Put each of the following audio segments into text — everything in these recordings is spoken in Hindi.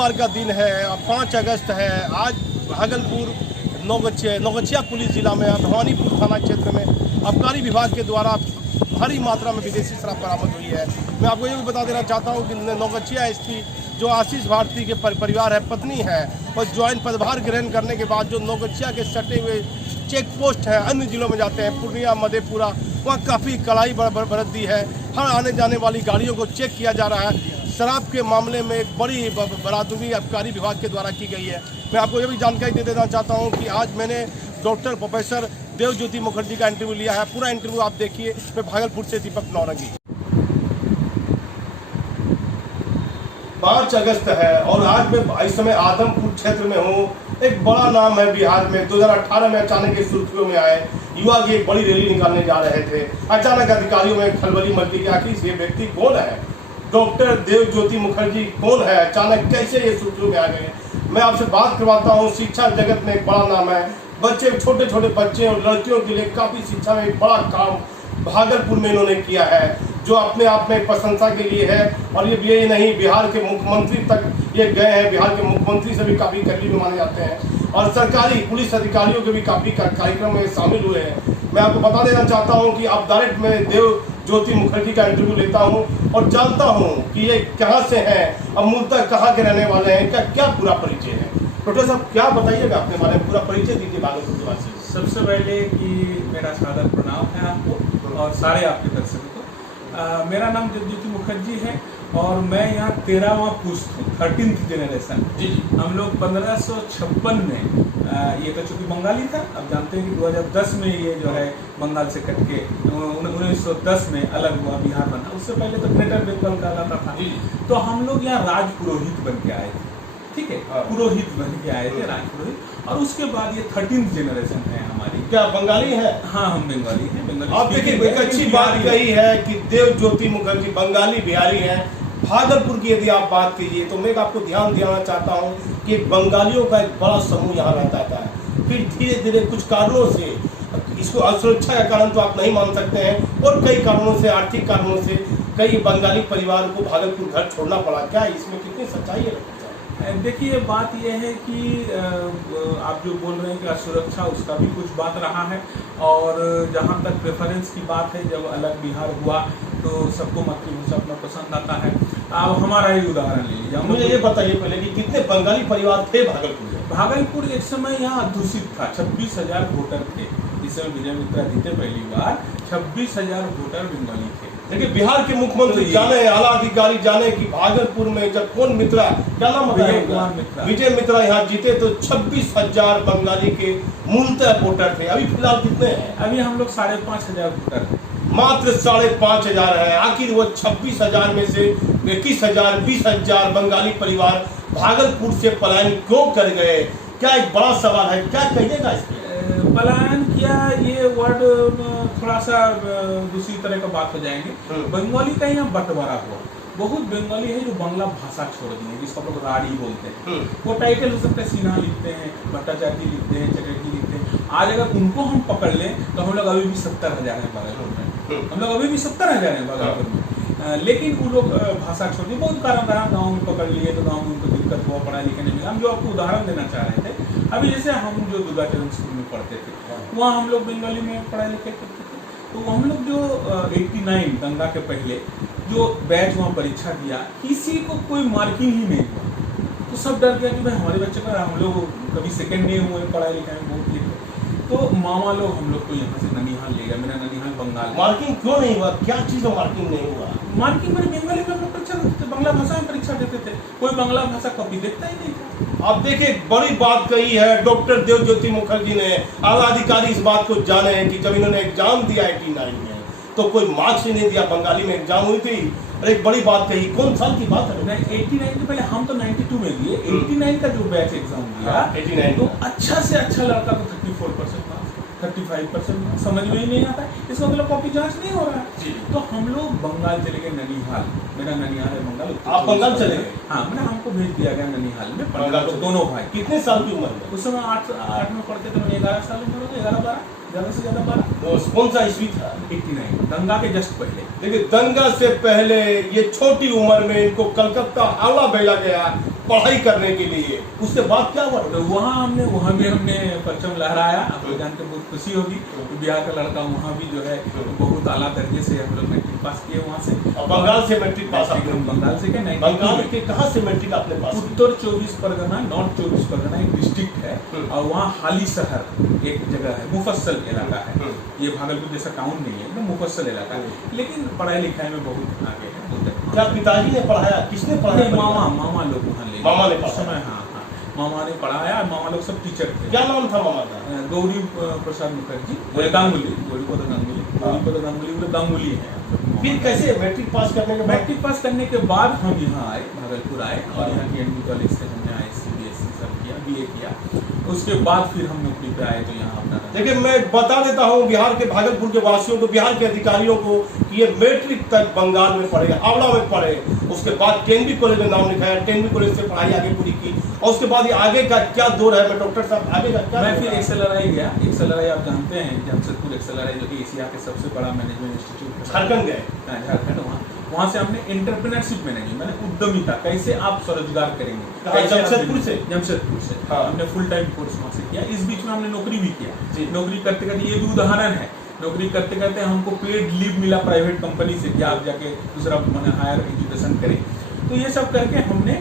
सोमवार का दिन है, 5 अगस्त है। आज भागलपुर नौगछिया पुलिस जिला में भवानीपुर थाना क्षेत्र में आबकारी विभाग के द्वारा भारी मात्रा में विदेशी शराब बरामद हुई है। मैं आपको ये भी बता देना चाहता हूँ कि नौगछिया एसपी जो आशीष भारती के परिवार है, पत्नी है, और ज्वाइंट पदभार ग्रहण करने के बाद जो नौगछिया के सटे हुए चेक पोस्ट है अन्य जिलों में जाते हैं, पूर्णिया, मधेपुरा, वहाँ काफ़ी कड़ाई बरत दी है। हर आने जाने वाली गाड़ियों को चेक किया जा रहा है। शराब के मामले में एक बड़ी बरादुरी आबकारी विभाग के द्वारा की गई है। मैं आपको ये भी जानकारी दे देना चाहता हूँ कि आज मैंने डॉक्टर प्रोफेसर देवज्योति मुखर्जी का इंटरव्यू लिया है। पूरा इंटरव्यू आप देखिए। मैं भागलपुर से दीपक नौरंगी। 5 अगस्त है और आज मैं इस समय आदमपुर क्षेत्र में हूँ। एक बड़ा नाम है बिहार में। 2018 में अचानक ये सुर्खियों में आए, युवा की एक बड़ी रैली निकालने जा रहे थे। अचानक अधिकारियों में खलबली मच गई कि आखिर ये व्यक्ति कौन है, डॉक्टर देवज्योति मुखर्जी कौन है, अचानक कैसे ये सुर्खियों में आ गए। मैं आपसे बात करवाता हूँ। शिक्षा जगत में एक बड़ा नाम है। बच्चे, छोटे छोटे बच्चे और लड़कियों के लिए काफ़ी शिक्षा में एक बड़ा काम भागलपुर में इन्होंने किया है, जो अपने आप में प्रशंसा के लिए है। और ये नहीं, बिहार के मुख्यमंत्री तक ये गए हैं। बिहार के मुख्यमंत्री से भी काफ़ी करीबी माने जाते हैं और सरकारी पुलिस अधिकारियों के भी काफ़ी कार्यक्रम में शामिल हुए हैं। मैं आपको बता देना चाहता हूं कि अब डायरेक्ट मैं देवज्योति मुखर्जी का इंटरव्यू लेता हूं और जानता हूं कि ये कहां से हैं, अब मूलतः कहां के रहने वाले हैं, क्या पूरा परिचय है। डॉक्टर साहब, क्या बताइएगा अपने बारे में, पूरा परिचय दीजिए भागलपुर के वासी। सबसे पहले कि मेरा सादर प्रणाम है आपको और सारे आपके दर्शकों को। मेरा नाम देवज्योति मुखर्जी है और मैं यहाँ 13वां पुश्त हूँ, 13th जनरेशन। जी। हम लोग 1556 में ये तो चूंकि बंगाली था, अब जानते हैं कि 2010 में ये जो है बंगाल से कट के 1910 में अलग हुआ, बिहार बना। उससे पहले तो ग्रेटर बंगाल कहलाता था। तो हम लोग यहाँ राज पुरोहित बन के आए थे, ठीक है, पुरोहित बन के आए थे, राज पुरोहित। और उसके बाद ये 13th जनरेशन है हमारी। क्या बंगाली है? हाँ, हम बंगाली हैं। बंगाली आप देखिए, एक अच्छी बात कही है कि देवज्योति मुखर्जी बंगाली बिहारी हैं। भागलपुर की यदि आप बात कीजिए तो मैं आपको ध्यान दिलाना चाहता हूं कि बंगालियों का एक बड़ा समूह यहाँ रहता था। फिर धीरे धीरे कुछ कारणों से, इसको असुरक्षा का कारण तो आप नहीं मान सकते हैं, और कई कारणों से, आर्थिक कारणों से कई बंगाली परिवार को भागलपुर घर छोड़ना पड़ा। क्या इसमें कितनी सच्चाई है? देखिए, बात यह है कि आप जो बोल रहे हैं कि असुरक्षा, उसका भी कुछ बात रहा है। और जहाँ तक प्रेफरेंस की बात है, जब अलग बिहार हुआ तो सबको मातृभाषा अपना पसंद आता है। अब हमारा ही उदाहरण ले लीजिए। मुझे ये बताइए पहले कि कितने बंगाली परिवार थे भागलपुर में? भागलपुर एक समय यहाँ अध्युषित था। 26,000 वोटर थे जिस समय विजय मित्रा जीते पहली बार। 26,000 वोटर बंगाली थे। लेकिन बिहार के मुख्यमंत्री जाने, आला अधिकारी जाने कि भागलपुर में जब कौन मित्रा, क्या नाम बताया, विजय मित्रा यहाँ जीते तो 26,000 बंगाली के मूलतः वोटर थे। अभी फिलहाल कितने हैं? अभी हम लोग 5,500 वोटर हैं। मात्र 5,500 है। आखिर वो 26,000 में से 21,000, 20,000 बंगाली परिवार भागलपुर से पलायन क्यों कर गए? क्या एक बड़ा सवाल है, क्या कहिएगा इस पे? पलायन किया, ये वर्ड थोड़ा सा दूसरी तरह का बात हो जाएंगे। बंगाली का यहाँ बंटवारा हुआ। बहुत बंगाली है जो बांग्ला भाषा छोड़ दिए, जिसको लोग राड़ी बोलते हैं। वो टाइटल हो सकता है, सिन्हा लिखते हैं, भट्टाचार्य लिखते हैं, चटर्जी लिखते हैं। आज अगर उनको हम पकड़ लें तो हम लोग अभी भी 70,000 हैं भागलपुर में। हम लोग अभी भी 70,000 हैं भागलपुर में। लेकिन वो लोग भाषा छोड़ दिए। बहुत कारण रहा, गाँव में पकड़ लिए तो गाँव में उनको दिक्कत हुआ, पढ़ाई लिखने में। हम जो आपको उदाहरण देना चाह रहे थे, अभी जैसे हम जो दुर्गाचरण स्कूल में पढ़ते थे, वहाँ हम लोग बंगाली में पढ़ाई लिखाई करते थे। तो हम लोग जो 89 दंगा के पहले जो बैच वहाँ परीक्षा दिया, किसी को कोई मार्किंग ही नहीं हुआ। तो सब डर गया कि भाई हमारे बच्चे का, हम लोग कभी सेकंड नहीं हुए पढ़ाई लिखाई में, बहुत लिखे। तो मामा लोग हम लोग को यहाँ से ननिहाल ले गया। मेरा ननिहाल बंगाल। मार्किंग क्यों नहीं हुआ? क्या चीज़ में मार्किंग नहीं हुआ? मार्किंग मैंने बंगाली में परीक्षा देते थे, बांग्ला भाषा में परीक्षा देते थे। कोई बांग्ला भाषा कॉपी देखता ही नहीं था। आप देखिए, बड़ी बात कही है डॉक्टर देवज्योति मुखर्जी ने। आला अधिकारी इस बात को जाने हैं कि जब इन्होंने एग्जाम दिया 89 में तो कोई मार्क्स ही नहीं दिया। बंगाली में एग्जाम हुई थी। और एक बड़ी बात कही, कौन साल की बात है? 89 के पहले हम तो 92 में दिए। 89 का जो बैच एग्जाम दिया, 89 तो अच्छा से अच्छा लड़का तो 34% था, 35% समझ में ही नहीं आता है। इसका मतलब कॉपी जांच नहीं हो रहा है। तो हम लोग बंगाल चले गए, ननिहाल। मेरा ननिहाल है बंगाल। आप बंगाल चले गए? हाँ, मैंने हमको भेज दिया गया ननिहाल में पढ़ने को, दोनों भाई। कितने साल की उम्र में? उस समय 8 में पढ़ते थे। मैंने 11 साल में, 11-12, ज़्यादा से ज़्यादा 12। कौन सा ईस्वी था? 89, दंगा के जस्ट पहले। देखिए, दंगा से पहले ये छोटी उम्र में इनको कलकत्ता हावड़ा भेजा गया पढ़ाई करने के लिए। उसके बाद क्या हुआ? तो वहाँ भी हमने परचम लहराया। आपको जान के बहुत खुशी होगी, बिहार का लड़का वहाँ भी जो है बहुत आला दर्जे से हम लोग मैट्रिक पास किए वहाँ से। बंगाल से मैट्रिक पास? बंगाल से क्या, बंगाल के कहाँ से मैट्रिक आपने पास? उत्तर 24 परगना, नॉर्थ 24 परगना एक डिस्ट्रिक्ट है, और वहाँ हाली शहर एक जगह है, मुफस्सल इलाका है। ये भागलपुर जैसा टाउन नहीं है, एकदम मुफस्सल इलाका है, लेकिन पढ़ाई लिखाई में बहुत आगे है। क्या पिताजी ने पढ़ाया? किसने पढ़ाया? मामा लोग वहाँ ले, मामा ने उस समय। हाँ, मामा ने पढ़ाया। मामा लोग सब टीचर थे। क्या नाम था मामा का? गौरी प्रसाद मुखर्जी, गांगुली, गौरीपद गांगुली है। फिर कैसे मैट्रिक पास करने के बाद? मैट्रिक पास करने के बाद हम यहाँ आए, भागलपुर आए, और यहाँ के एनडी कॉलेज से हमने ISC-BSc सब किया, BA किया। उसके बाद फिर हम नौकरी पे आए, तो यहाँ अपना। देखिए, मैं बता देता हूँ बिहार के, भागलपुर के वासियों को, बिहार के अधिकारियों को, कि ये मैट्रिक तक बंगाल में पढ़ेगा, आंवला में पढ़े। उसके बाद टेनबी कॉलेज में नाम लिखाया, टेनबी कॉलेज से पढ़ाई आगे पूरी की, और उसके बाद आगे का क्या दौर है? मैं डॉक्टर साहब आगे का क्या? मैं फिर XLRI गया। XLRI आप जानते हैं, जमशेदपुर XLRI जो कि एशिया के सबसे बड़ा मैनेजमेंट इंस्टीट्यूट। झारखंड गए? झारखंड। वहाँ से हमने एंटरप्रेन्योरशिप मैनेजमेंट, मैंने उद्यमिता, कैसे आप स्वरोजगार करेंगे। जमशेदपुर से? जमशेदपुर से। हाँ। हमने फुल टाइम कोर्स वहाँ से किया। इस बीच में हमने नौकरी भी किया। नौकरी करते करते, ये भी उदाहरण है, नौकरी करते करते हमको पेड लीव मिला प्राइवेट कंपनी से कि आप जाके दूसरा हायर एजुकेशन करें। तो ये सब करके हमने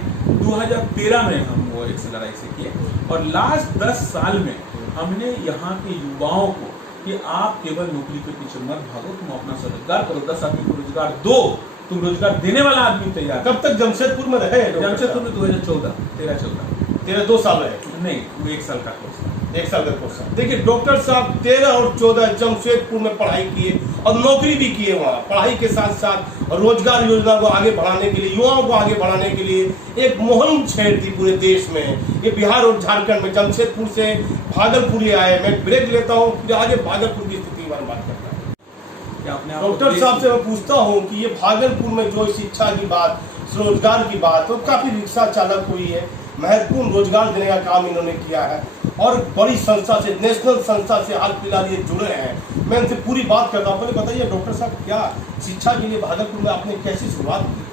2013 में हम वो XLRI से किए, और लास्ट 10 साल में हमने यहाँ के युवाओं को कि आप केवल नौकरी के पीछे मत भागो, तुम अपना स्वरोजगार करो, 10 आदमी को रोजगार दो, तुम रोजगार देने वाला आदमी तैयार। कब तक जमशेदपुर में रहे? जमशेदपुर में 13-14 2 साल रहे? नहीं, वो 1 साल का कोर्स था। 1 साल का कोर्स। देखिए डॉक्टर साहब 13 और 14 जमशेदपुर में पढ़ाई किए और नौकरी भी किए वहाँ। पढ़ाई के साथ साथ रोजगार योजना को आगे बढ़ाने के लिए, युवाओं को आगे बढ़ाने के लिए एक मुहिम छेड़ दी पूरे देश में। ये बिहार और झारखंड में, जमशेदपुर से भागलपुर ये आए। मैं ब्रेक लेता हूँ, फिर आगे भागलपुर की स्थिति के बारे में बात करता हूँ। डॉक्टर साहब से मैं पूछता हूँ कि ये भागलपुर में जो शिक्षा की बात, रोजगार की बात, तो काफी रिक्शा चालक हुई है, महत्वपूर्ण रोजगार देने का काम इन्होंने किया है, और बड़ी संस्था से, नेशनल संस्था से हाल फिलहाल ये जुड़े हैं। मैं उनसे पूरी बात करता हूँ। पहले बताइए डॉक्टर साहब, क्या शिक्षा के लिए भागलपुर में आपने कैसी शुरुआत की?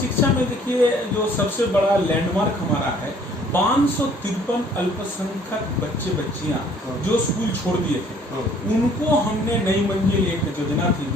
शिक्षा में देखिए, जो सबसे बड़ा लैंडमार्क हमारा है, 553 अल्पसंख्यक बच्चे बच्चियां जो स्कूल छोड़ दिए थे, उनको हमने नई मंजिल एक योजना थी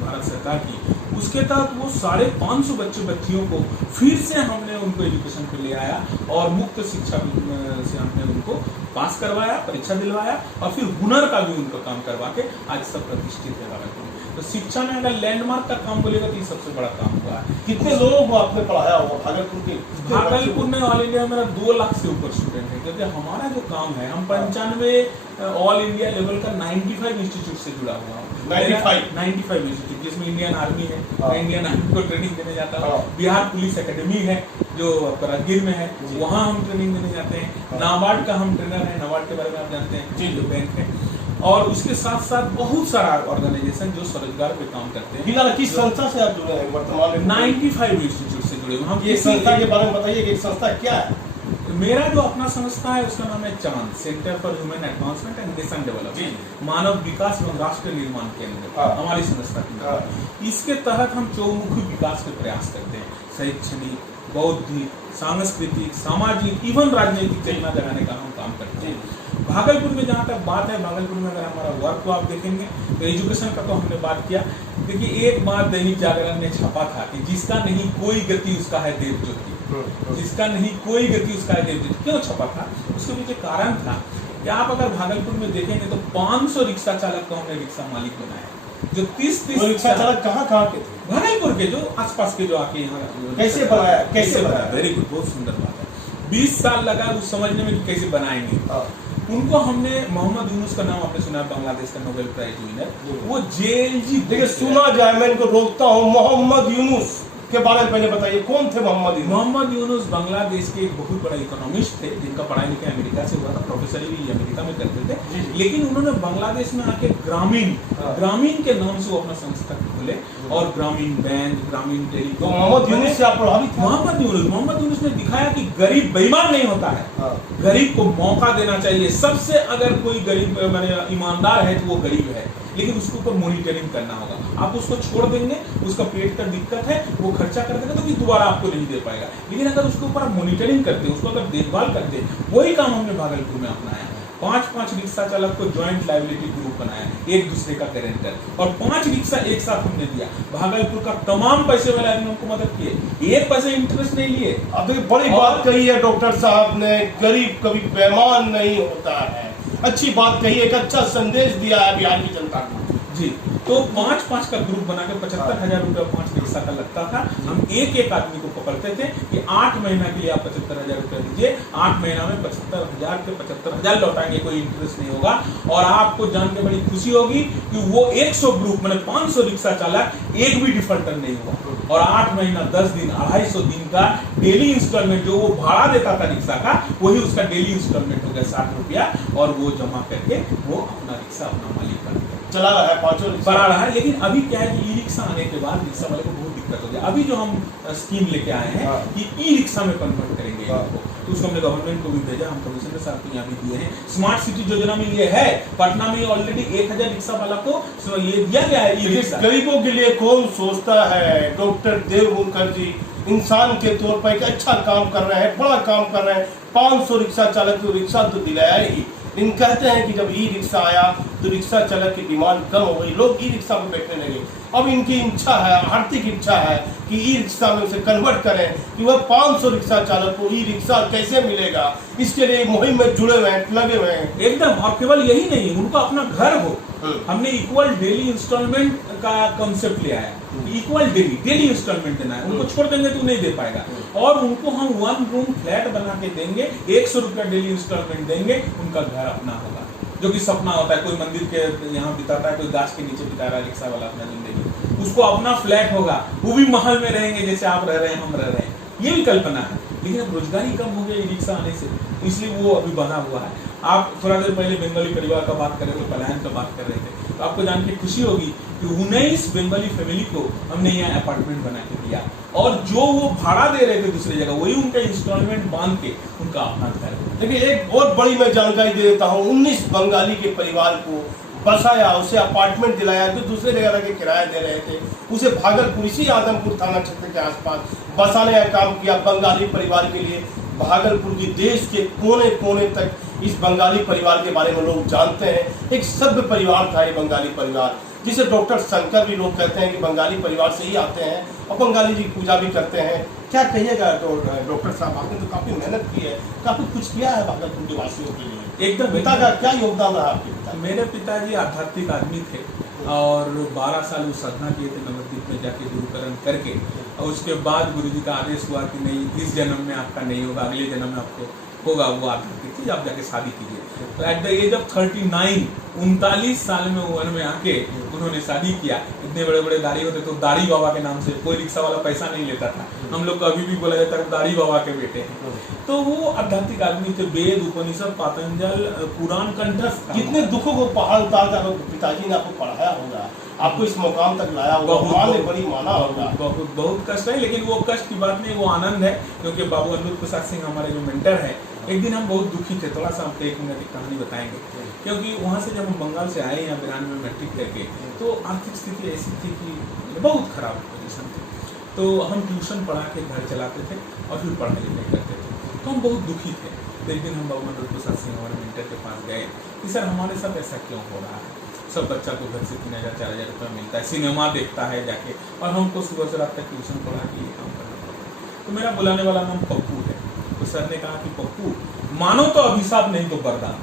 भारत सरकार की, उसके तहत वो 550 बच्चे बच्चियों को फिर से हमने उनको एजुकेशन पे ले आया, और मुफ्त शिक्षा से हमने उनको पास करवाया, परीक्षा दिलवाया, और फिर हुनर का भी उनको काम करवा के आज सब प्रतिष्ठित है भागलपुर। तो शिक्षा में अगर लैंडमार्क का काम बोलेगा तो ये सबसे बड़ा काम हुआ है। कितने लोगों को आपने पढ़ाया हुआ भागलपुर के? भागलपुर में ऑल इंडिया मेरा 2 लाख से ऊपर स्टूडेंट है, क्योंकि हमारा जो काम है, हम 95 ऑल इंडिया लेवल का 95 इंस्टीट्यूट से जुड़ा हुआ हूँ। 95 इंस्टीट्यूट, जिसमें इंडियन आर्मी है, मैं इंडियन आर्मी को ट्रेनिंग देने जाता हूँ। बिहार पुलिस एकेडमी है जो राजगीर में है, वहाँ हम ट्रेनिंग देने जाते हैं। नाबार्ड का हम ट्रेनर है, नाबार्ड के बारे में आप जानते हैं, जो बैंक है। और उसके साथ साथ बहुत सारा ऑर्गेनाइजेशन जो स्वरोजगार पे काम करते हैं। फिलहाल किस संस्था से आप जुड़े हैं वर्तमान में? 95 इंस्टीट्यूट से जुड़े हुए हम। ये संस्था के बारे में बताइए कि संस्था क्या है? मेरा जो अपना संस्था है उसका नाम है चांद, centre for human advancement and nation development, मानव विकास एवं राष्ट्र निर्माण केंद्र हमारी संस्था की। इसके तहत हम चौमुखी विकास के प्रयास करते हैं, शैक्षणिक, बौद्धिक, सांस्कृतिक, सामाजिक, इवन राजनीतिक चेतना जगाने का हम काम करते हैं। भागलपुर में जहाँ तक बात है, भागलपुर में अगर हमारा वर्क को आप देखेंगे तो एजुकेशन का तो हमने बात किया। देखिए, एक बार दैनिक जागरण ने छपा था कि जिसका नहीं कोई गति उसका है देव ज्योति, जिसका नहीं कोई गति उसका है देव ज्योति। क्यों छपा था? उसके पीछे कारण था कि आप अगर भागलपुर में देखेंगे तो 500 रिक्शा चालक को हमने रिक्शा मालिक बनाया, जो 30 रिक्शा चालक कहाँ के थे? भागलपुर के, जो आसपास के, जो आके यहाँ। कैसे बनाया? कैसे बनाया? वेरी गुड, बहुत सुंदर बात है। 20 साल लगा उस समझने में कि कैसे बनाएंगे। उनको हमने, मोहम्मद यूनुस का नाम आपने सुना, बांग्लादेश का नोबेल प्राइज विनर, वो JLG। देखिए, सुना जाए, मैं इनको रोकता हूँ। मोहम्मद यूनुस के बारे में पहले बताइए, कौन थे मोहम्मद यूनुस? मोहम्मद यूनुस बांग्लादेश के एक बहुत बड़ा इकोनॉमिस्ट थे, जिनका पढ़ाई लिखाई अमेरिका से हुआ था, प्रोफेसर भी अमेरिका में करते थे। लेकिन उन्होंने बांग्लादेश में आके ग्रामीण के नाम से वो अपना संस्था खोले, और ग्रामीण बैंक, ग्रामीण टेलीकॉम। मोहम्मद यूनुस से आप प्रभावित थे? मोहम्मद यूनुस ने दिखाया कि गरीब बेईमान नहीं होता है, गरीब को मौका देना चाहिए। सबसे अगर कोई गरीब ईमानदार है तो वो गरीब है। लेकिन उसके ऊपर मॉनिटरिंग करना होगा। आप उसको छोड़ देंगे, उसका पेट का दिक्कत है, वो खर्चा कर देगा तो फिर दोबारा आपको नहीं दे पाएगा। लेकिन अगर उसके ऊपर आप मॉनिटरिंग करते, उसको अगर देखभाल करते, वही काम हमने भागलपुर में अपनाया। 5 रिक्शा चालक को ज्वाइंट लायबिलिटी ग्रुप बनाया, एक दूसरे का गारंटर, और 5 रिक्शा एक साथ हमने दिया। भागलपुर का तमाम पैसे वाले आदमी हमको मदद किए, एक पैसे इंटरेस्ट नहीं लिए। अब एक बड़ी बात कही है डॉक्टर साहब ने, गरीब कभी बेईमान नहीं होता है। अच्छी बात कही, एक अच्छा संदेश दिया है बिहार की जनता को जी। तो 5 का ग्रुप बना के 75,000 रुपया 5 रिक्शा का लगता था। हम एक आदमी को पकड़ते थे कि 8 महीना के लिए आप 75,000 रुपया दीजिए, 8 महीना में 75,000 के 75,000 लौटाएंगे, कोई इंटरेस्ट नहीं होगा। और आपको जान के बड़ी खुशी होगी कि वो 100 ग्रुप मैंने 500 रिक्शा चालक एक भी डिफॉल्टर नहीं हुआ। और 8 महीना 10 दिन 250 दिन का डेली इंस्टॉलमेंट जो वो भाड़ा देता था रिक्शा का, वही उसका डेली इंस्टॉलमेंट हो गया 60 रुपया, और वो जमा करके वो अपना रिक्शा अपना मालिक बन गया, चला रहा है, 5 रिक्शा बना रहा है। लेकिन अभी क्या है कि ई रिक्शा आने के बाद रिक्शा वाले को बहुत दिक्कत हो गया। अभी जो हम स्कीम लेके आए हैं कि ई रिक्शा में कन्वर्ट करेंगे इनको, तो उसको हमने गवर्नमेंट को भी भेजा, हम कमिश्नर साहब को यहाँ भी दिए हैं। स्मार्ट सिटी योजना में ये है, पटना में ऑलरेडी 1000 रिक्शा वाला को ये दिया गया है ई रिक्शा। गरीबों के लिए कौन सोचता है? डॉक्टर देव मुखर्जी इंसान के तौर पर एक अच्छा काम कर रहे हैं, बड़ा काम कर रहे हैं। 500 रिक्शा चालक को रिक्शा तो दिलाया ही, लेकिन कहते हैं कि जब ई रिक्शा आया तो रिक्शा चालक की डिमांड कम हो गई, लोग ई रिक्शा में बैठने लगे। अब इनकी इच्छा है, आर्थिक इच्छा है कि ई रिक्शा में उसे कन्वर्ट करें, कि वह 500 रिक्शा चालक को ई रिक्शा कैसे मिलेगा, इसके लिए मुहिम में जुड़े हुए हैं, लगे हुए हैं एकदम। और केवल यही नहीं, उनको अपना घर हो, हमने इक्वल डेली इंस्टॉलमेंट का कॉन्सेप्ट ले आया। इक्वल डेली इंस्टॉलमेंट देना है, उनको छोड़ देंगे तो नहीं दे पाएगा। और उनको हम 1 रूम फ्लैट बना के देंगे, 100 रुपया डेली इंस्टॉलमेंट देंगे, उनका घर अपना होगा, जो कि सपना होता है। कोई मंदिर के यहाँ बिताता है, कोई गाछ के नीचे बिता रहा है रिक्शा वाला अपना जिंदगी, उसको अपना फ्लैट होगा, वो भी महल में रहेंगे जैसे आप रह रहे हैं, हम रह रहे हैं। ये भी कल्पना है। लेकिन अब रोजगारी कम हो गया ई रिक्शा आने से, इसलिए वो अभी बना हुआ है। आप थोड़ा देर पहले बंगाली परिवार का बात कर रहे थे, पलायन का बात कर रहे थे, तो आपको जान के खुशी होगी कि 19 बंगाली फैमिली को हमने यहाँ अपार्टमेंट बना के दिया, और जो वो भाड़ा दे रहे थे दूसरी जगह, वही उनका इंस्टॉलमेंट बांध के उनका अपना घर। देखिए, एक बहुत बड़ी मैं जानकारी दे देता हूँ। 19 बंगाली के परिवार को बसाया, उसे अपार्टमेंट दिलाया, जो दूसरे जगह के किराया दे रहे थे, उसे भागलपुर, इसी आदमपुर थाना क्षेत्र के आसपास बसाने का काम किया बंगाली परिवार के लिए। भागलपुर की देश के कोने कोने तक इस बंगाली परिवार के बारे में लोग जानते हैं। एक सभ्य परिवार था ये बंगाली परिवार, जिसे डॉक्टर शंकर भी लोग कहते हैं कि बंगाली परिवार से ही आते हैं, और बंगाली जी पूजा भी करते हैं। क्या कहिएगा डॉक्टर साहब, आपने तो काफी मेहनत की है, काफी कुछ किया है भागलपुर के वासियों के लिए। एकदम। पिता का क्या योगदान रहा आपके पिता? मेरे पिताजी आध्यात्मिक आदमी थे, और 12 साल वो साधना किए थे नवद्वीप में जाके गुरुकरण करके, और उसके बाद गुरुजी का आदेश हुआ कि नहीं, इस जन्म में आपका नहीं होगा, अगले जन्म में आपको होगा वो आध्यात्मिक चीज, आप जाके शादी कीजिए। तो एट द एज ऑफ 39, 39 साल में वन में आके उन्होंने शादी किया। इतने बड़े बड़े दाढ़ी होते, तो दाढ़ी बाबा के नाम से कोई रिक्शा वाला पैसा नहीं लेता था। हम लोग को अभी भी बोला जाता है दाढ़ी बाबा के बेटे हैं। तो वो आध्यात्मिक आदमी थे, वेद उपनिषद पातंजल पुराण कंठस्थ। कितने दुखों को पहाड़ उतार कर पिताजी ने आपको पढ़ाया होगा, आपको इस मुकाम तक लाया होगा, माँ ने बड़ी माना होगा। बहुत कष्ट है, लेकिन वो कष्ट की बात नहीं, वो आनंद है। क्योंकि बाबू अनिरुद्ध प्रसाद सिंह हमारे जो मेंटर है, एक दिन हम बहुत दुखी थे, थोड़ा सा आपको 1 मिनट की कहानी बताएंगे। क्योंकि वहाँ से जब हम बंगाल से आए यहाँ 92 में मैट्रिक करके, तो आर्थिक स्थिति ऐसी थी कि बहुत खराब पोजीशन थी। तो हम ट्यूशन पढ़ा के घर चलाते थे और फिर पढ़ाई लिखाई करते थे, तो हम बहुत दुखी थे। तो एक दिन हम बाबू अनिरुद्ध प्रसाद सिंह हमारे मेंटर के पास गए कि सर हमारे साथ ऐसा क्यों हो रहा है, सब बच्चा को घर से 3000 4000 रुपये मिलता है, सिनेमा देखता है जाके, और हमको सुबह से रात तक ट्यूशन पढ़ा के ये काम करना पड़ता है। तो मेरा बुलाने वाला नाम पप्पू है। तो सर ने कहा कि पप्पू, मानो तो अभिशाप नहीं तो वरदान,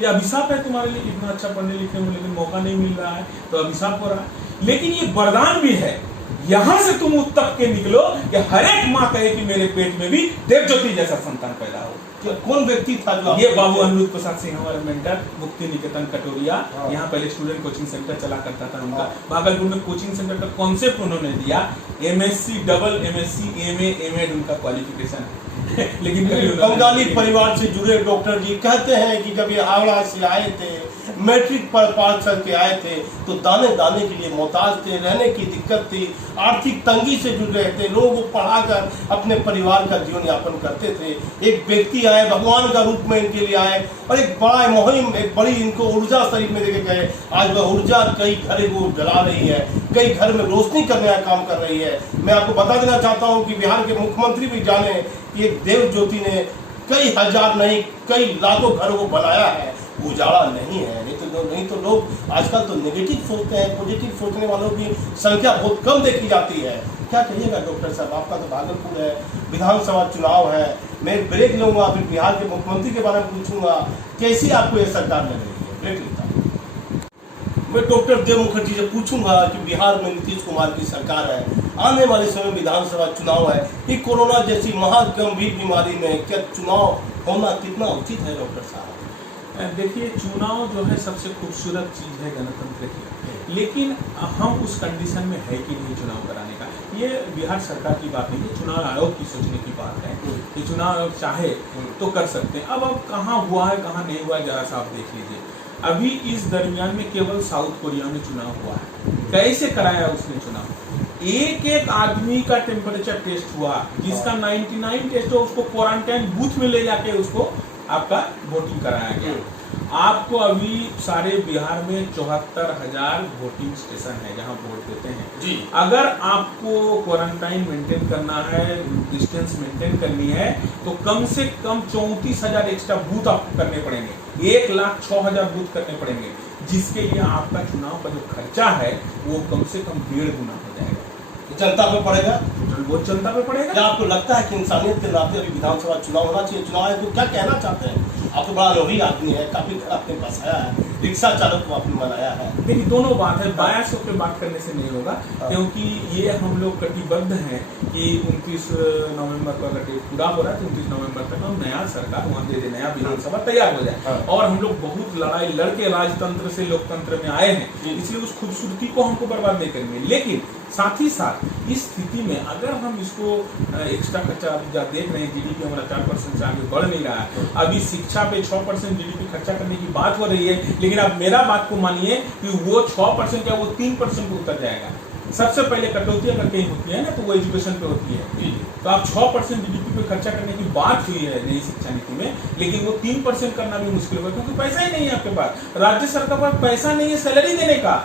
ये अभिशाप है तुम्हारे लिए, इतना अच्छा पढ़ने लिखने में लेकिन मौका नहीं मिल रहा है, तो अभिशाप हो रहा है। लेकिन ये वरदान भी है, यहाँ से तुम उत्तक के निकलो कि हर एक माँ कहे कि मेरे पेट में भी देवज्योति जैसा संतान पैदा हो। कौन व्यक्ति था जो? ये बाबू अनिरुद्ध प्रसाद सिंह हमारे मेंटर, मुक्ति निकेतन कटोरिया। यहाँ पहले स्टूडेंट कोचिंग सेंटर चला करता था उनका। भागलपुर में कोचिंग सेंटर का कॉन्सेप्ट उन्होंने दिया। MSc, double MSc, MA, M.Ed उनका क्वालिफिकेशन है। लेकिन बंगाली परिवार से जुड़े डॉक्टर जी कहते हैं कि जब ये हावड़ा से आए थे, मैट्रिक पर पास करके आए थे तो दाने दाने के लिए मोहताज थे, रहने की दिक्कत थी, आर्थिक तंगी से जुड़ रहे थे, लोगों को पढ़ाकर अपने परिवार का जीवन यापन करते थे। एक व्यक्ति आए, भगवान का रूप में इनके लिए आए और एक बड़ा मुहिम, एक बड़ी इनको ऊर्जा शरीर में देके गए। आज वह ऊर्जा कई घर को जला रही है, कई घर में रोशनी करने का काम कर रही है। मैं आपको बता देना चाहता हूँ कि बिहार के मुख्यमंत्री भी जाने कि एक देव ज्योति ने कई हजार नहीं कई लाखों घरों को बनाया है, उजाला नहीं है। नहीं तो लोग आजकल तो नेगेटिव सोचते हैं, पॉजिटिव सोचने वालों की संख्या बहुत कम देखी जाती है। क्या कहिएगा डॉक्टर साहब, आपका तो भागलपुर है, विधानसभा चुनाव है, मैं ब्रेक लूंगा, फिर बिहार के मुख्यमंत्री के बारे में पूछूंगा, कैसी आपको ये सरकार लग रही है? ब्रेक लेता हूं। मैं डॉक्टर देव मुखर्जी से पूछूंगा कि बिहार में नीतीश कुमार की सरकार है, आने वाले समय विधानसभा चुनाव है, कि कोरोना जैसी महागंभीर बीमारी में क्या चुनाव होना कितना उचित है? डॉक्टर साहब देखिए, चुनाव जो है सबसे खूबसूरत चीज है गणतंत्र की, लेकिन हम उस कंडीशन में है कि नहीं चुनाव कराने का। ये बिहार सरकार की बात नहीं है, चुनाव आयोग की सोचने की बात है कि चुनाव चाहे तो कर सकते हैं। अब कहाँ हुआ है कहाँ नहीं हुआ है जरा सा आप देख लीजिए। अभी इस दरमियान में केवल साउथ कोरिया में चुनाव हुआ है। कैसे कराया उसने चुनाव? एक आदमी का टेम्परेचर टेस्ट हुआ, जिसका 99 टेस्ट हो, उसको क्वारंटाइन बूथ में ले जाके उसको आपका वोटिंग कराया गया। आपको अभी सारे बिहार में 74,000 वोटिंग स्टेशन है जहां वोट देते हैं जी। अगर आपको क्वारंटाइन मेंटेन करना है, डिस्टेंस मेंटेन करनी है, तो कम से कम 34,000 एक्स्ट्रा बूथ आपको करने पड़ेंगे, 1,06,000 बूथ करने पड़ेंगे, जिसके लिए आपका चुनाव का जो खर्चा है वो कम से कम 1.5 गुना हो जाएगा। जनता पे पड़ेगा, वो जनता पे पड़ेगा। क्या आपको लगता है कि इंसानियत के नाते अभी विधानसभा चुनाव होना चाहिए? चुनाव है तो क्या कहना चाहते हैं? आप तो बड़ा अनुभवी आदमी है, काफी आपने बसाया है, रिक्शा चालक को आपने बनाया है। देखिए, दोनों बात है, बायस होकर बात करने से नहीं होगा, क्योंकि ये हम लोग कटिबद्ध हैं कि 29 नवंबर को अगर डेट पूरा हो रहा है तो 29 नवंबर तक हम नया सरकार वहाँ दे दे, नया विधानसभा तैयार हो जाए। और हम लोग बहुत लड़ाई लड़के राजतंत्र से लोकतंत्र में आए हैं, इसलिए उस खूबसूरती को हमको बर्बाद नहीं करेंगे। लेकिन साथ ही साथ इस स्थिति में अगर हम इसको एक्स्ट्रा खर्चा देख रहे हैं, जीडीपी हमारा 4% से आगे बढ़ नहीं रहा है, अभी शिक्षा पे 6% जीडीपी खर्चा करने की बात हो रही है, लेकिन अब मेरा बात को मानिए कि वो 6% क्या वो 3% पे उतर जाएगा। सबसे पहले कटौती अगर कहीं होती है ना तो वो एजुकेशन पे होती है। तो आप 6% जीडीपी पे खर्चा करने की बात हुई है नई शिक्षा नीति में, लेकिन वो 3% करना भी मुश्किल होगा, क्योंकि पैसा ही नहीं है आपके पास। राज्य सरकार पर पैसा नहीं है सैलरी देने का,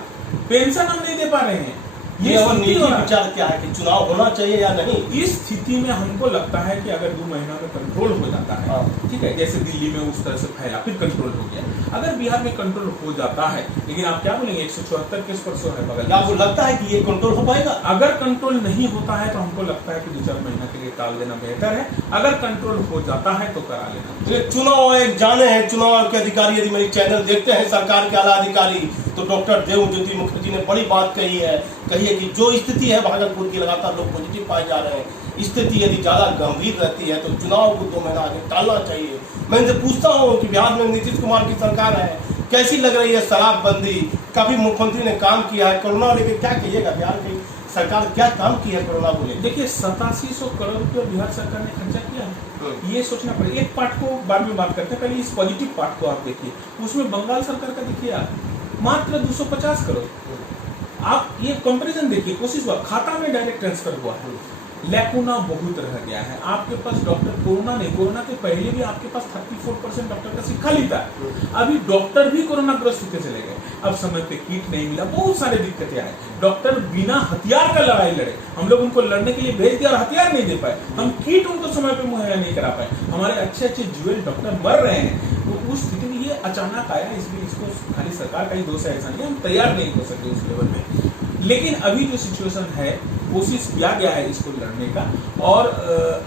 पेंशन हम नहीं दे पा रहे हैं। ये नीति विचार क्या है कि चुनाव होना चाहिए या नहीं? इस स्थिति में हमको लगता है कि अगर 2 महीना में कंट्रोल हो जाता है, ठीक है, जैसे दिल्ली में उस तरह से फैला फिर कंट्रोल हो गया, अगर बिहार में कंट्रोल हो जाता है, लेकिन आप क्या बोलेंगे 174 केस पर 100 है बगल। आपको लगता है कि ये कंट्रोल हो पाएगा? अगर कंट्रोल नहीं होता है तो हमको लगता है कि 2-4 महीना के लिए टाल देना बेहतर है। अगर कंट्रोल हो जाता है तो करा लेना। चुनाव आयोग जाने हैं, चुनाव आयोग के अधिकारी यदि मेरी चैनल देखते हैं, सरकार के आला अधिकारी, तो डॉक्टर देव ज्योति मुखर्जी ने बड़ी बात कही है कि जो स्थिति है भागलपुर की, लगातार लोग पॉजिटिव पाए जा रहे हैं, स्थिति यदि ज्यादा गंभीर रहती है तो चुनाव को 2 महीना आगे टालना चाहिए। मैं इनसे पूछता हूँ कि बिहार में नीतीश कुमार की सरकार है, कैसी लग रही है शराबबंदी? काफी मुख्यमंत्री ने काम किया है, कोरोना लेके क्या कहिएगा? बिहार की सरकार क्या काम की है कोरोना को लेकर? देखिए, 8700 करोड़ रुपया बिहार सरकार ने खर्चा किया है, ये सोचना पड़ेगा। एक पार्ट को बाद में बात करते हैं, पहले इस पॉजिटिव पार्ट को आप देखिए। उसमें बंगाल सरकार का देखिए आप, मात्र 250 करोड़। आप ये कंपैरिजन देखिए, कोशिश हुआ, खाता में डायरेक्ट ट्रांसफर हुआ है, लैकुना बहुत रह गया है। आपके पास डॉक्टर, कोरोना नहीं, कोरोना के पहले भी आपके पास 34% डॉक्टर का सिक्का लिखा है, अभी डॉक्टर भी कोरोना ग्रस्त होते चले गए। अब समय पे किट नहीं मिला, बहुत सारे दिक्कतें आए, डॉक्टर बिना हथियार का लड़ाई लड़े, हम लोग उनको लड़ने के लिए भेज दिया और हथियार नहीं दे पाए, हम किट उनको समय पे मुहैया नहीं करा पाए, हमारे अच्छे अच्छे ज्वेल डॉक्टर मर रहे हैं। तो उस स्थिति में ये अचानक आया, इसलिए इसको खाली सरकार का ही दोष है ऐसा नहीं, हम तैयार नहीं हो सकते उस लेवल में। लेकिन अभी जो सिचुएशन है, कोशिश किया गया है इसको लड़ने का, और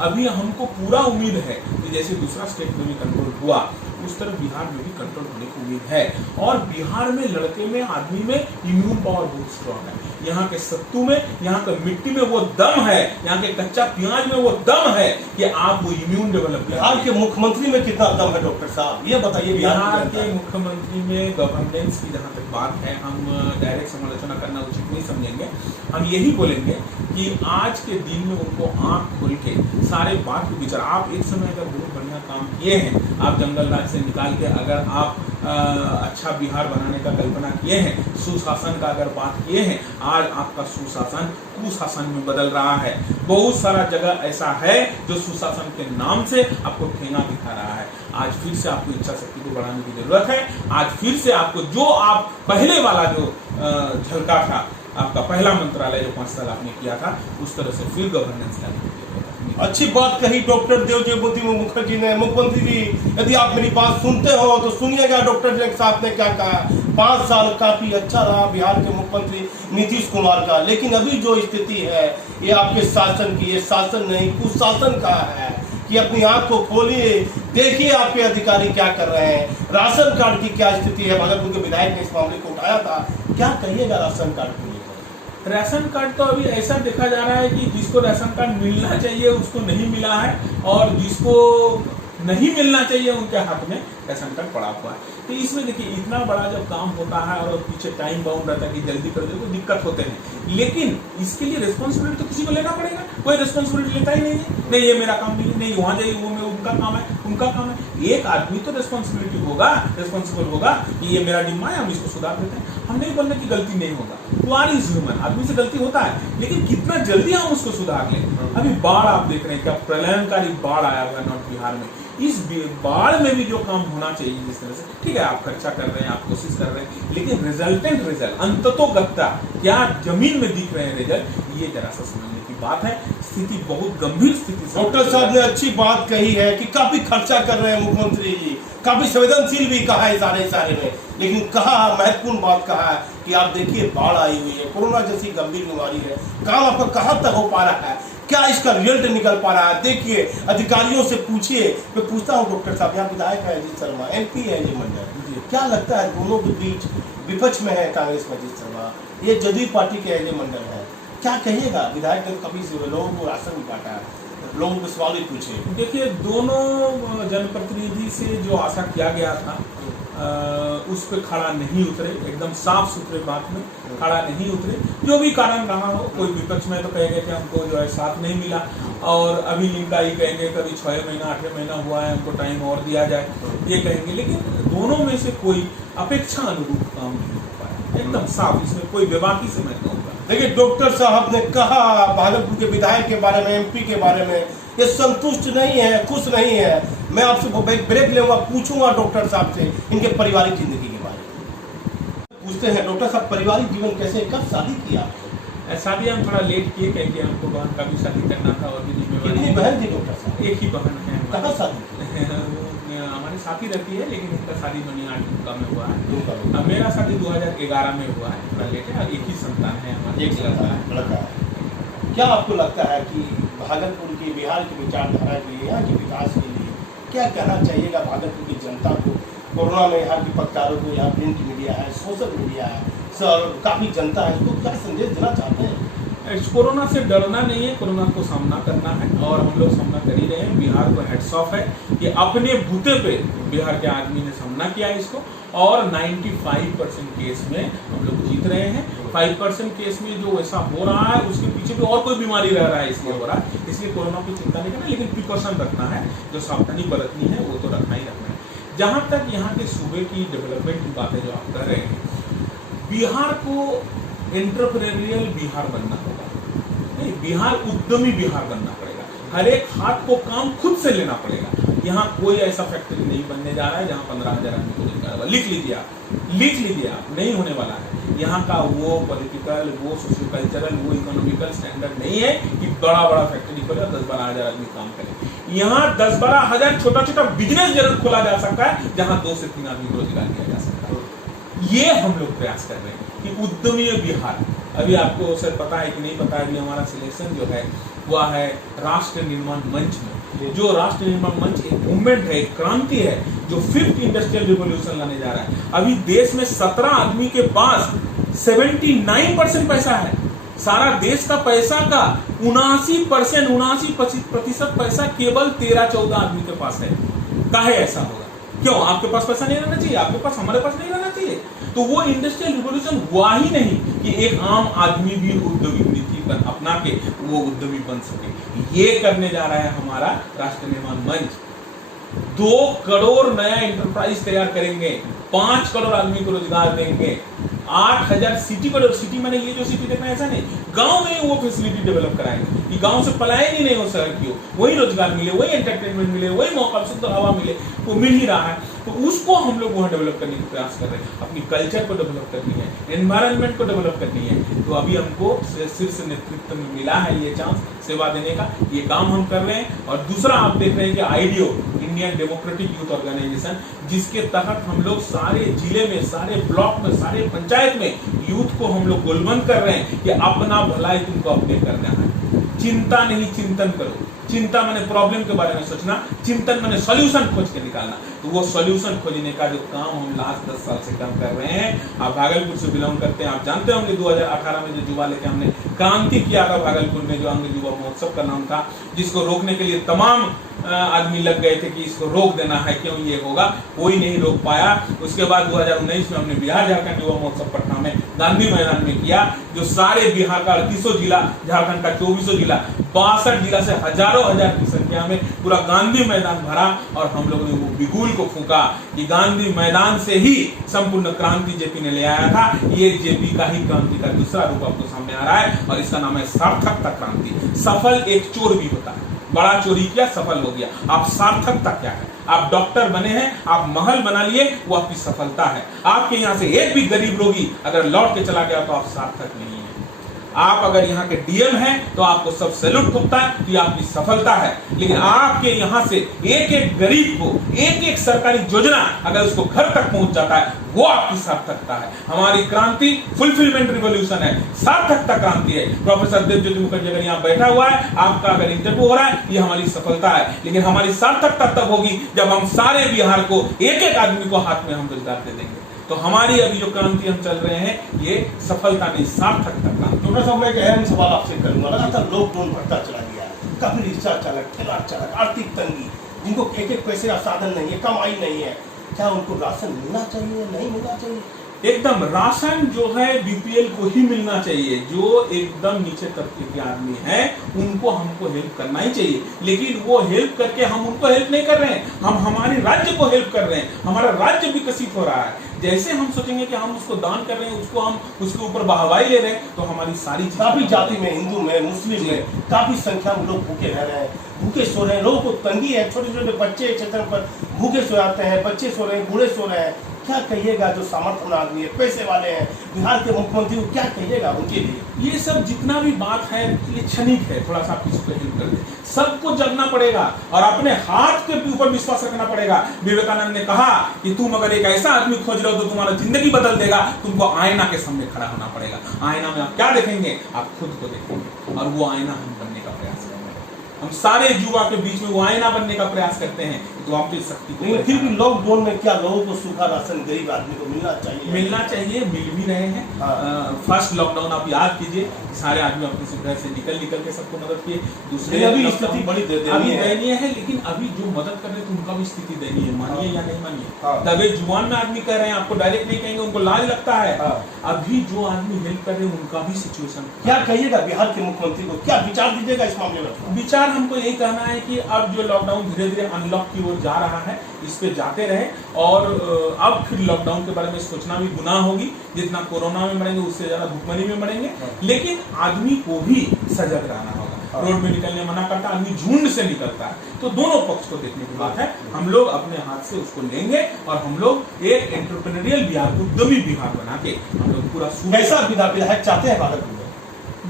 अभी हमको पूरा उम्मीद है कि जैसे दूसरा स्टेट में भी कंट्रोल हुआ, उस तरह बिहार में भी कंट्रोल होने की उम्मीद है। और बिहार में लड़के में, आदमी में इम्यून पावर बहुत स्ट्रांग है। यहाँ के सत्तू में, यहाँ के मिट्टी में वो दम है, यहाँ के कच्चा प्याज में वो दम है कि आप वो इम्यून डेवलप करें। बिहार के मुख्यमंत्री में कितना दम है डॉक्टर साहब, ये बताइए। बिहार के मुख्यमंत्री में गवर्नेंस की जहाँ तक बात है, हम डायरेक्ट समालोचना करना उचित नहीं समझेंगे। हम यही बोलेंगे कि आज के दिन में उनको आंख खोल के सारे बात को विचार, आप एक समय अगर बहुत बढ़िया काम किए हैं, आप जंगल राज से निकाल के अगर आप अच्छा बिहार बनाने का कल्पना किए हैं, सुशासन का अगर बात किए हैं, आज आपका सुशासन कुशासन में बदल रहा है। बहुत सारा जगह ऐसा है जो सुशासन के नाम से आपको ठेंगा दिखा रहा है। आज फिर से आपको इच्छा शक्ति को बढ़ाने की जरूरत है। आज फिर से आपको जो आप पहले वाला जो झलका था, आपका पहला मंत्रालय जो 5 साल आपने किया था, उस तरह से फिर गवर्नेंस लाने की जरूरत है। अच्छी बात कही डॉक्टर देवज्योति मुखर्जी ने। मुख्यमंत्री जी, यदि आप मेरी बात सुनते हो तो सुनिएगा डॉक्टर जी साहब ने क्या कहा। 5 साल काफी अच्छा रहा बिहार के मुख्यमंत्री नीतीश कुमार का, लेकिन अभी जो स्थिति है ये आपके शासन की, ये शासन नहीं कुशासन का है कि अपनी आंख को खोलिए, देखिए आपके अधिकारी क्या कर रहे हैं। राशन कार्ड की क्या स्थिति है, भागलपुर के विधायक ने इस मामले को उठाया था, क्या कहिएगा राशन कार्ड को लेकर? राशन कार्ड तो अभी ऐसा देखा जा रहा है कि जिसको राशन कार्ड मिलना चाहिए उसको नहीं मिला है, और जिसको नहीं मिलना चाहिए उनके हाथ में राशन कार्ड पड़ा हुआ है। तो इसमें देखिए इतना बड़ा जब काम होता है और पीछे टाइम बाउंड रहता है कि जल्दी कर दे तो दिक्कत होते हैं, लेकिन इसके लिए रिस्पॉन्सिबिलिटी तो किसी को लेना पड़ेगा। कोई रिस्पॉन्सिबिलिटी लेता ही नहीं है, नहीं ये मेरा काम नहीं है, नहीं वहां जाइए, वो उनका काम है, उनका काम है। एक आदमी तो रिस्पॉन्सिबिलिटी होगा, रिस्पॉन्सिबल होगा कि ये मेरा जिम्मा है, हम इसको सुधार देते हैं। हम नहीं बोलने की गलती नहीं होगा, तो इज ह्यूमन, आदमी से गलती होता है, लेकिन कितना जल्दी हम उसको सुधार लें। अभी बाढ़ आप देख रहे हैं, क्या प्रलयंकारी बाढ़ आया हुआ है नॉर्थ बिहार में। इस बाढ़ में भी जो काम होना चाहिए जिस तरह से, ठीक है आप खर्चा कर रहे हैं, आप कोशिश कर रहे हैं, लेकिन रिजल्टेंट रिजल्ट अंततोगत्ता क्या जमीन में दिख रहे हैं रिजल्ट, ये जरा सा समझने की बात है। स्थिति बहुत गंभीर स्थिति। डॉक्टर साहब ने अच्छी बात कही है कि काफी खर्चा कर रहे हैं मुख्यमंत्री जी, काफी संवेदनशील भी कहा है सारे में, लेकिन कहा महत्वपूर्ण बात कहा है कि आप देखिए बाढ़ आई हुई है, कोरोना जैसी गंभीर बीमारी है, काम आपका कहाँ तक हो पा रहा है, क्या इसका रिजल्ट निकल पा रहा है? देखिए अधिकारियों से पूछिए। मैं पूछता हूँ डॉक्टर साहब, यहाँ विधायक है अजीत शर्मा, MP है अजय मंडल, क्या लगता है दोनों के बीच विपक्ष में है कांग्रेस में अजीत शर्मा, ये जदयू पार्टी के अजय मंडल है, क्या कहिएगा? विधायक ने कभी लोगों को राशन नहीं बांटा, लोगों को सवाल ही पूछे। देखिए दोनों जनप्रतिनिधि से जो आशा किया गया था उस पर खड़ा नहीं उतरे, एकदम साफ सुथरे बात में खड़ा नहीं उतरे। जो भी कारण रहा हो, कोई विपक्ष में तो कहेंगे कि हमको जो है साथ नहीं मिला, और अभी लिंका ही कहेंगे कभी 6 महीना 8 महीना हुआ है, हमको टाइम और दिया जाए, ये कहेंगे, लेकिन दोनों में से कोई अपेक्षा अनुरूप काम नहीं हो पाया, एकदम साफ, इसमें कोई बेबाकी से मैं कहूँगा। देखिए डॉक्टर साहब ने कहा भागलपुर के विधायक के बारे में, MP के बारे में, ये संतुष्ट नहीं है, खुश नहीं है। मैं आपसे ब्रेक लूंगा, पूछूंगा डॉक्टर साहब से इनके पारिवारिक जिंदगी के बारे में। पूछते हैं डॉक्टर साहब, पारिवारिक जीवन कैसे, कब शादी किया? शादी हम थोड़ा लेट किए, क्योंकि हमको बहन का भी शादी करना था और भी जिम्मेवारी। कितनी बहन थी डॉक्टर साहब? एक ही बहन है। कहाँ शादी? हमारे साथ ही रहती है, लेकिन उनका शादी मनियार दुमका में हुआ है। मेरा शादी 2011 में हुआ है, थोड़ा लेट है, और एक ही संतान है हमारा, एक लड़का है। क्या आपको लगता है कि भागलपुर की, बिहार की विचारधारा के लिए, यहाँ के विकास के लिए क्या कहना चाहिएगा भागलपुर की जनता को? कोरोना में यहाँ की पत्रकारों को, यहाँ प्रिंट मीडिया है, सोशल मीडिया है, काफी जनता है, उसको क्या संदेश देना चाहते हैं? कोरोना से डरना नहीं है, कोरोना को सामना करना है, और हम लोग सामना कर ही रहे हैं। बिहार को हेड्स ऑफ है कि अपने बूते पे बिहार के आदमी ने सामना किया इसको, और 95% केस में हम लोग जीत रहे हैं। 5% केस में जो ऐसा हो रहा है उसके पीछे भी और कोई बीमारी रह रहा है, इसलिए हो रहा है। इसलिए कोरोना की चिंता नहीं करना, लेकिन प्रिकॉशन रखना है, जो सावधानी बरतनी है वो तो रखना ही रखना है। जहाँ तक यहाँ के सूबे की डेवलपमेंट की बात है जो आप कर रहे हैं, बिहार को एंटरप्रेन्योरियल बिहार बनना होगा, नहीं बिहार उद्यमी बिहार बनना पड़ेगा। हर एक हाथ को काम खुद से लेना पड़ेगा। यहाँ कोई ऐसा फैक्ट्री नहीं बनने जा रहा है जहाँ 15,000 आदमी को रोजगार होगा। लिख लीजिए आप, नहीं होने वाला है। यहाँ का वो पॉलिटिकल, वो सोशल कल्चरल, वो इकोनॉमिकल स्टैंडर्ड नहीं है कि बड़ा फैक्ट्री खोले 10-12 हजार आदमी काम करे। यहाँ 10-12 हजार छोटा बिजनेस जरूर खोला जा सकता है, जहाँ 2 से 3 आदमी को रोजगार दिया जा सकता है। ये हम लोग प्रयास कर रहे हैं कि उद्यमी बिहार। अभी आपको सर पता है कि नहीं पता है, अभी हमारा सिलेक्शन जो है हुआ है राष्ट्र निर्माण मंच में। जो राष्ट्र निर्माण मंच एक मूवमेंट है, एक क्रांति है, जो 5th इंडस्ट्रियल रिवॉल्यूशन लाने जा रहा है। अभी देश में 17 आदमी के पास 79% पैसा है। सारा देश का पैसा का 79% पैसा केवल 13-14 आदमी के पास है। काहे ऐसा होगा? क्यों? आपके पास पैसा नहीं रहना चाहिए, आपके पास, हमारे पास नहीं रहना चाहिए। तो वो इंडस्ट्रियल रिवॉल्यूशन हुआ ही नहीं कि एक आम आदमी भी औद्योगिक नीति अपना के वो उद्यमी बन सके। ये करने जा रहा है हमारा राष्ट्र निर्माण मंच। 2 करोड़ नया एंटरप्राइज तैयार करेंगे। 5 करोड़ आदमी को रोजगार देंगे, 8,000 सिटी मैंने ये जो सिटी देखना है ऐसा नहीं, गांव में वो फैसिलिटी डेवलप कराएंगे कि गांव से पलायन ही नहीं हो शहर की हो, वही रोजगार मिले, वही एंटरटेनमेंट मिले, वही मौका, शुद्ध हवा मिले, वो मिल ही रहा है। तो उसको हम लोग वहाँ डेवलप करने का प्रयास कर रहे हैं, अपनी कल्चर को डेवलप करनी है, एनवायरनमेंट को डेवलप करनी है। तो अभी हमको शीर्ष नेतृत्व में मिला है ये चांस सेवा देने का, ये काम हम कर रहे हैं। और दूसरा आप देख रहे हैं कि IDO, Indian Democratic Youth Organisation, जिसके तहत हम लोग सारे जिले में, सारे ब्लॉक में, सारे पंचायत में यूथ को हम लोग गोलबंद कर रहे हैं कि अपना भलाई तुमको अपने करना है, चिंता नहीं चिंतन करो। चिंता मैंने प्रॉब्लम के बारे में सोचना, चिंतन मैंने सॉल्यूशन खोज के निकालना। तो वो सॉल्यूशन खोजने का जो काम हम लास्ट 10 साल से काम कर रहे हैं। आप भागलपुर से बिलोंग करते हैं, आप जानते होंगे 2018 में जो युवा लेके हमने क्रांति किया था भागलपुर में, जो अंग युवा महोत्सव का नाम था, जिसको रोकने के लिए तमाम आदमी लग गए थे कि इसको रोक देना है, क्यों ये होगा, कोई नहीं रोक पाया। उसके बाद 2019 में हमने बिहार झारखंड युवा महोत्सव पटना में गांधी मैदान में किया, जो सारे बिहार का 38 जिला, झारखंड का 24 जिला, 62 जिला से हजारों हजार की संख्या में पूरा गांधी मैदान भरा। और हम लोगों ने वो बिगुल को फूंका कि गांधी मैदान से ही संपूर्ण क्रांति जेपी ने ले आया था। ये जेपी का ही क्रांति का दूसरा रूप आपको सामने आ रहा है, और इसका नाम है सार्थकता क्रांति। सफल एक चोर भी होता है, बड़ा चोरी किया, सफल हो गया। आप सार्थकता क्या है? आप डॉक्टर बने हैं, आप महल बना लिए, वो आपकी सफलता है। आपके यहाँ से एक भी गरीब रोगी अगर लौट के चला गया तो आप सार्थक नहीं है। आप अगर यहाँ के डीएम हैं तो आपको सब सैल्यूट ठुकता है कि आपकी सफलता है। लेकिन आपके यहाँ से एक एक गरीब को एक एक सरकारी योजना अगर उसको घर तक पहुंच जाता है, वो आपकी सार्थकता है। हमारी क्रांति फुलफिलमेंट रिवॉल्यूशन है, सार्थकता क्रांति है। प्रोफेसर देवज्योति मुखर्जी अगर यहाँ बैठा हुआ है, आपका अगर इंटरव्यू हो रहा है, ये हमारी सफलता है। लेकिन हमारी सार्थकता तब होगी जब हम सारे बिहार को एक एक आदमी को हाथ में हम रोजगार दे देंगे। तो हमारी अभी जो क्रांति हम चल रहे हैं, ये सफलता नहीं, सार्थकता क्रांति। डॉक्टर साहब, मैं एक अहम सवाल आपसे करूंगा। लगातार लॉकडाउन बढ़ता चला गया है, काफी रिक्शा चालक, ठेला चालक, आर्थिक तंगी, जिनको एक एक पैसे का साधन नहीं है, कमाई नहीं है, क्या उनको राशन मिलना चाहिए, नहीं मिलना चाहिए? एकदम राशन जो है बीपीएल को ही मिलना चाहिए। जो एकदम नीचे तबके के आदमी हैं, उनको हमको हेल्प करना ही चाहिए। लेकिन वो हेल्प करके हम उनको हेल्प नहीं कर रहे हैं, हम हमारे राज्य को हेल्प कर रहे हैं। हमारा राज्य विकसित हो रहा है। जैसे हम सोचेंगे कि हम उसको दान कर रहे हैं, उसको हम उसके ऊपर बहवाई ले रहे हैं, तो हमारी सारी चीजें, काफी जाति में, हिंदू में, मुस्लिम में काफी संख्या में लोग भूखे रह रहे हैं, भूखे सो रहे हैं। लोगों को तंगी है, छोटे छोटे बच्चे क्षेत्र पर भूखे सो जाते हैं, बच्चे सो रहे हैं, बूढ़े सो रहे हैं। क्या कहिएगा जो सामर्थ्यवान आदमी है, पैसे वाले हैं, बिहार के मुख्यमंत्री को क्या कहिएगा उनके लिए? ये सब जितना भी बात है ये क्षणिक है। थोड़ा सा आप किसी को हेल्प कर दे, सबको जगना पड़ेगा और अपने हाथ के ऊपर विश्वास रखना पड़ेगा। विवेकानंद ने कहा कि तुम अगर एक ऐसा आदमी खोज रहे हो तो तुम्हारा जिंदगी बदल देगा। तुमको आईना के सामने खड़ा होना पड़ेगा। आईना में आप क्या देखेंगे? आप खुद को देखेंगे, और वो आईना हम बनने का प्रयास करेंगे। हम सारे युवा के बीच में वो आईना बनने का प्रयास करते हैं, तो आपकी शक्ति को। फिर भी लॉकडाउन में क्या लोगों को सूखा राशन गरीब आदमी को मिलना चाहिए? मिलना चाहिए, मिल भी रहे हैं। फर्स्ट लॉकडाउन आप याद कीजिए, सारे आदमी अपने सुविधा से निकल के सबको मदद किए। दूसरे अभी स्थिति बड़ी दयनीय है, लेकिन अभी जो मदद कर रहे थे उनका भी स्थिति दयनीय है, मानिए या नहीं मानिए। दबे जुबान में आदमी कह रहे हैं, आपको डायरेक्ट नहीं कहेंगे, उनको लाज लगता है। अभी जो आदमी हेल्प कर रहे हैं उनका भी सिचुएशन। क्या कहिएगा बिहार के मुख्यमंत्री को, क्या विचार दीजिएगा इस मामले में? विचार हमको यही कहना है कि अब जो लॉकडाउन धीरे धीरे अनलॉक की ओर जा रहा है, इस पे जाते रहे। और अब फिर लॉकडाउन के बारे में सोचना भी गुनाह होगी। जितना कोरोना में मरेंगे उससे ज्यादा भुखमरी में मरेंगे। लेकिन आदमी को भी सजग रहना होगा। रोड में निकलने मना करता है, आदमी झुंड से निकलता है। तो दोनों पक्ष को देखने की बात है। हम लोग अपने हाथ से उसको लेंगे और हम लोग एक एंटरप्रेन्योरियल बिहार को, उद्यमी बिहार बना के हम लोग पूरा। कैसा विधायक चाहते हैं भागलपुर में?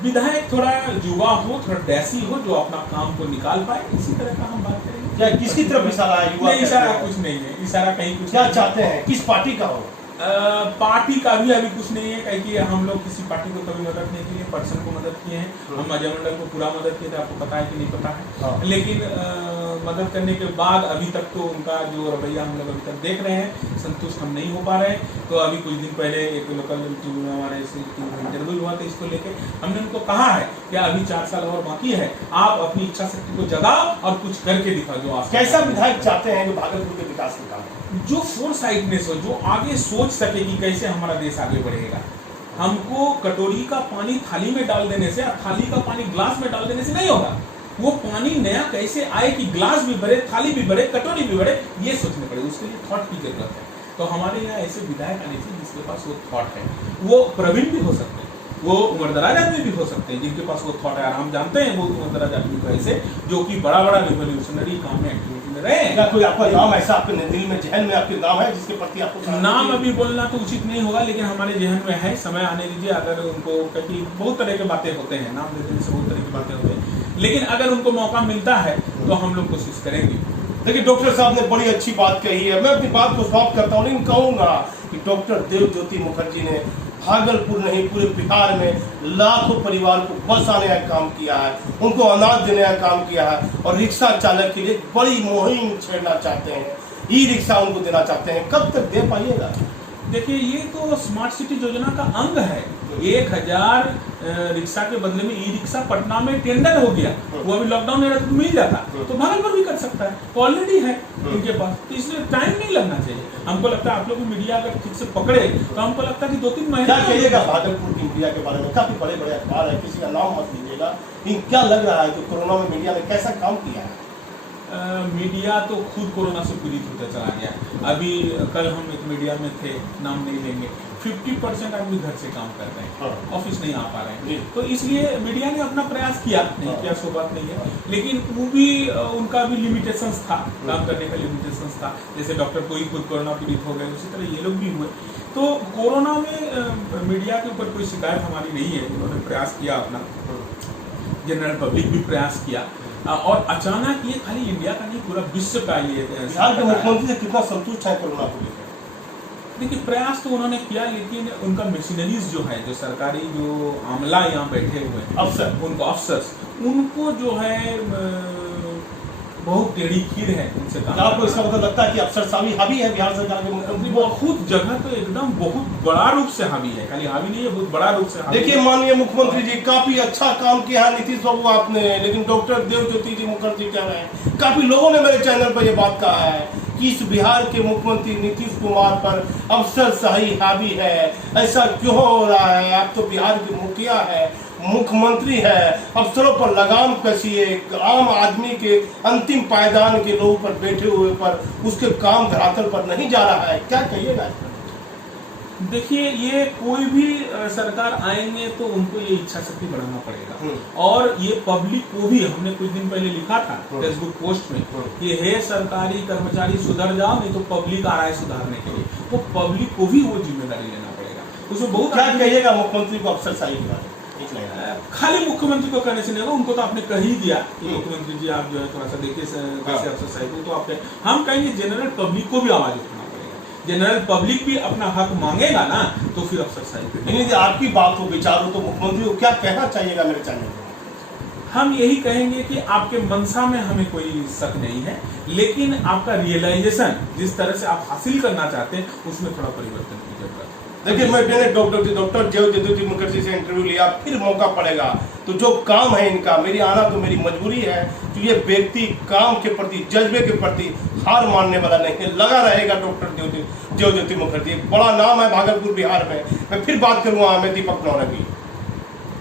विधायक थोड़ा युवा हो, थोड़ा डैसी हो, जो अपना काम को निकाल पाए, इसी तरह का हम बात करेंगे। क्या किसकी तरफ इशारा है? युवा इशारा कुछ नहीं है, इशारा कहीं कुछ। क्या चाहते हैं, किस पार्टी का हो? पार्टी का भी अभी कुछ नहीं है, क्योंकि हम लोग किसी पार्टी को कभी मदद नहीं किए, पर्सन को मदद किए हैं। हम अजय मंडल को पूरा मदद किए थे, आपको पता है कि नहीं पता है। लेकिन मदद करने के बाद अभी तक तो उनका जो रवैया हम लोग अभी तक देख रहे हैं, संतुष्ट हम नहीं हो पा रहे हैं। तो अभी कुछ दिन पहले एक लोकल टीवी में हमारे इंटरव्यू हुआ था, इसको लेके हमने उनको कहा है कि अभी 4 साल और बाकी है, आप अपनी इच्छा शक्ति को जगाओ और कुछ करके दिखाओ। जो आप कैसा विधायक चाहते हैं जो भागलपुर के विकास के काम, जो फोरसाइटनेस हो, जो आगे सोच सके कि कैसे हमारा देश आगे बढ़ेगा। हमको कटोरी का पानी थाली में डाल देने से, थाली का पानी ग्लास में डाल देने से नहीं होगा। वो पानी नया कैसे आए कि ग्लास भी भरे, थाली भी भरे, कटोरी भी भरे, ये सोचने पड़ेगा। उसके लिए थॉट की जरूरत है। तो हमारे यहाँ ऐसे विधायक आने चाहिए जिसके पास वो थॉट है, वो प्रवीण भी हो सकते हैं, वो उम्रदराज आदमी भी हो सकते हैं जिनके पास वो थॉट है। और हम जानते हैं वो उम्रदराज आदमी को ऐसे जो कि बड़ा बड़ा रिवोल्यूशनरी काम में एक्टिविटी में रहे। क्या कोई आपका नाम ऐसा आपके दिल में, जहन में आपके नाम है जिसके प्रति आपको नाम अभी बोलना तो उचित नहीं होगा, लेकिन हमारे जहन में है, समय आने दीजिए। अगर उनको, क्योंकि बहुत तरह के बातें होते हैं, नाम दे देने से बहुत तरह की बातें होते हैं, लेकिन अगर उनको मौका मिलता है तो हम लोग कोशिश करेंगे। देखिए डॉक्टर साहब ने बड़ी अच्छी बात कही है, मैं अपनी बात को समाप्त करता हूँ, लेकिन कहूँगा कि डॉक्टर देवज्योति मुखर्जी ने भागलपुर नहीं पूरे बिहार में लाखों परिवार को बसाने का काम किया है, उनको अनाज देने का काम किया है, और रिक्शा चालक के लिए बड़ी मुहिम छेड़ना चाहते हैं, ई रिक्शा उनको देना चाहते हैं। कब तक दे पाइएगा? देखिए ये तो स्मार्ट सिटी योजना का अंग है। 1000 रिक्शा के बदले में ई रिक्शा पटना में टेंडर हो गया, वो अभी लॉकडाउन में तो मिल जाता, तो भागलपुर भी कर सकता है, ऑलरेडी है उनके पास, तो इसलिए टाइम नहीं लगना चाहिए। हमको लगता है आप लोग भी मीडिया अगर ठीक से पकड़े तो हमको लगता है कि 2-3 महीने। क्या कहिएगा भागलपुर की मीडिया के बारे में? काफी बड़े बड़े अखबार है, किसी का नाम मत लीजिएगा, लेकिन क्या लग रहा है कि कोरोना में मीडिया ने कैसा काम किया है? मीडिया तो खुद कोरोना से पीड़ित होता चला गया। अभी कल हम एक मीडिया में थे, नाम नहीं लेंगे, 50% आदमी घर से काम कर रहे हैं, ऑफिस नहीं आ पा रहे हैं, तो इसलिए मीडिया ने अपना प्रयास किया, नहीं किया सो बात नहीं है, लेकिन वो भी उनका भी लिमिटेशंस था, काम करने का लिमिटेशंस था। जैसे डॉक्टर कोई खुद कोरोना पीड़ित हो गए, उसी तरह ये लोग भी हुए। तो कोरोना में मीडिया के ऊपर कोई शिकायत हमारी नहीं है, उन्होंने प्रयास किया अपना, जनरल पब्लिक भी प्रयास किया, और अचानक ये खाली इंडिया का नहीं पूरा विश्व का ये बिहार के मुख्यमंत्री से कितना संतुष्ट है कोरोना को लेकर? देखिए प्रयास तो उन्होंने किया, लेकिन उनका मशीनरीज जो है, जो सरकारी जो आमला यहाँ बैठे हुए हैं, अफसर, उनको अफसर्स, उनको जो है बहुत टेढ़ी खीर है उनसे काम। आपको इसका मतलब लगता है कि अफसर शामी हावी है बिहार सरकार के मुख्यमंत्री? बहुत जगह तो एकदम बहुत बड़ा रूप से हावी है, खाली हावी नहीं है, बहुत बड़ा रूप से हावी। देखिए माननीय मुख्यमंत्री जी, काफी अच्छा काम किया है नीतीश बाबू आपने, लेकिन डॉक्टर देवज्योति जी मुखर्जी कह रहे हैं, काफी लोगों ने मेरे चैनल पर यह बात कहा है कि इस बिहार के मुख्यमंत्री नीतीश कुमार पर अफसर शाही हावी है। ऐसा क्यों हो रहा है? आप तो बिहार के मुखिया है, मुख्यमंत्री है, अफसरों पर लगाम कसिए, आम आदमी के अंतिम पायदान के लोगों पर बैठे हुए पर उसके काम धरातल पर नहीं जा रहा है, क्या कहिएगा? देखिए ये कोई भी सरकार आएंगे तो उनको ये इच्छा शक्ति बढ़ाना पड़ेगा, और ये पब्लिक को भी, हमने कुछ दिन पहले लिखा था फेसबुक पोस्ट में कि हे सरकारी कर्मचारी सुधर जाओ, नहीं तो पब्लिक आ रहा है सुधारने के लिए, तो पब्लिक को भी वो जिम्मेदारी लेना पड़ेगा। उसमें बहुत क्या कहिएगा मुख्यमंत्री को अफसर शाही के बारे में? खाली मुख्यमंत्री को कहने से नहीं होगा, उनको तो आपने कह ही दिया कि मुख्यमंत्री जी आप जो है थोड़ा सा देखिए कैसे अफसर शाही, तो आप हम कहेंगे जनरल पब्लिक को भी आवाज उठाना पड़ेगा, जनरल पब्लिक भी अपना हक मांगेगा ना, तो फिर अफसर शाही। यदि आपकी बात हो, विचार हो, तो मुख्यमंत्री को क्या कहना चाहिएगा मेरे चैनल में? हम यही कहेंगे कि आपके मंशा में हमें कोई शक नहीं है, लेकिन आपका रियलाइजेशन जिस तरह से आप हासिल करना चाहते हैं उसमें थोड़ा परिवर्तन की जरूरत है। देखिए मैं डॉक्टर देवज्योति मुखर्जी से इंटरव्यू लिया, फिर मौका पड़ेगा तो जो काम है इनका, मेरी आना तो मेरी मजबूरी है, तो ये व्यक्ति काम के प्रति, जज्बे के प्रति हार मानने वाला नहीं है, लगा रहेगा। डॉक्टर देवज्योति मुखर्जी बड़ा नाम है भागलपुर बिहार में। मैं फिर बात करूंगा, मैं दीपक नौरंगी।